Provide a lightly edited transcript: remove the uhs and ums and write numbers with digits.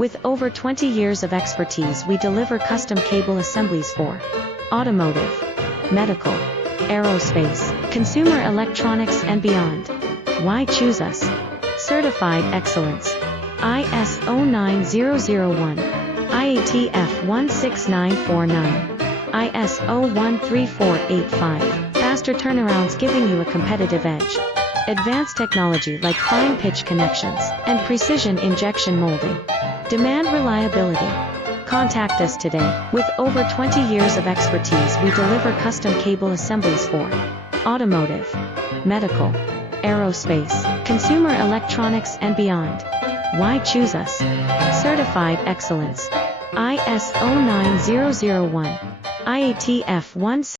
With over 20 years of expertise, we deliver custom cable assemblies for automotive, medical, aerospace, consumer electronics and beyond. Why choose us? Certified excellence. ISO 9001, IATF 16949, ISO 13485. Faster turnarounds giving you a competitive edge. Advanced technology like fine pitch connections and precision injection molding. Demand reliability. Contact us today. With over 20 years of expertise, we deliver custom cable assemblies for automotive, medical, aerospace, consumer electronics and beyond. Why choose us? Certified excellence. ISO 9001, IATF 1